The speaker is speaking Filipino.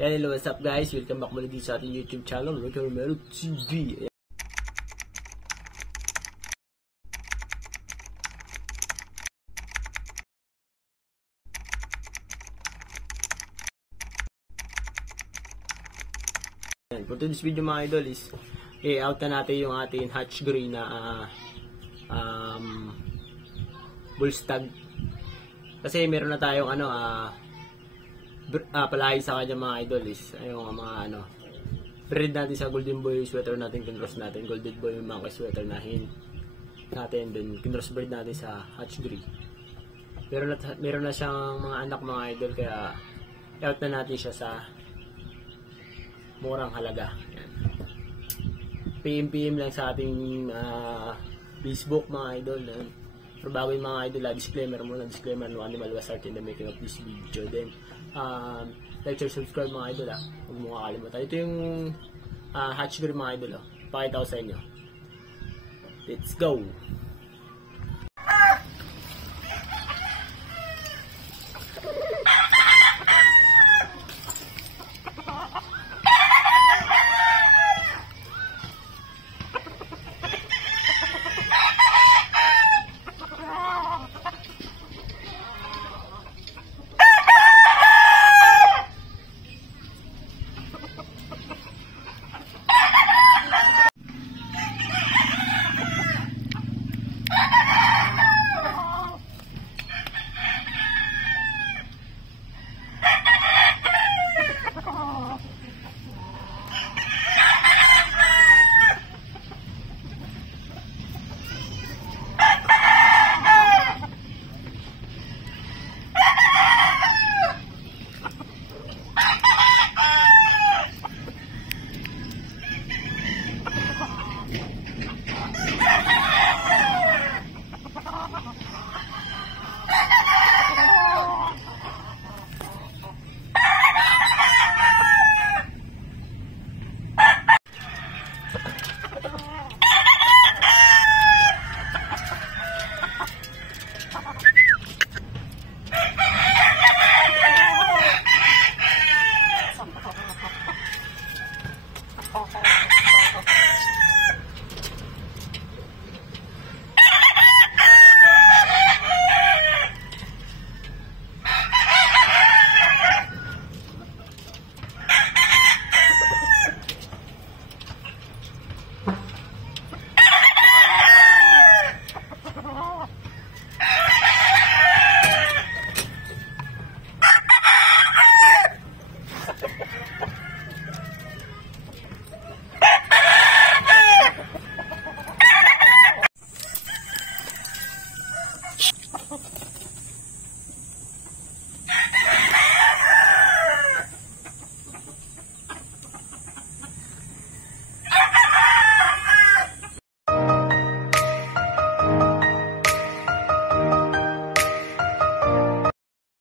Yan, hello, what's up guys? Welcome back muli dito sa ating YouTube channel, Ricky Romero TV. For today's video mga idol is i-out na natin yung ating hatch gray na bullstag. Kasi meron na tayong palahi sa kanya mga idol is yung mga breed natin sa golden boy sweater natin, kinross natin golden boy monkey sweater natin, then kinross breed natin sa hatch gray. Meron na siyang mga anak mga idol, kaya i-out na natin siya sa murang halaga. Yan. PM lang sa ating Facebook mga idol. Pero bago yung mga idol, disclaimer muna. Disclaimer, no animal was hurt in the making of this video. Then, like, share, subscribe mga idol. Huwag mo kakalimutan. Ito yung hatch gray mga idol. Pakita ko sa inyo. Let's go!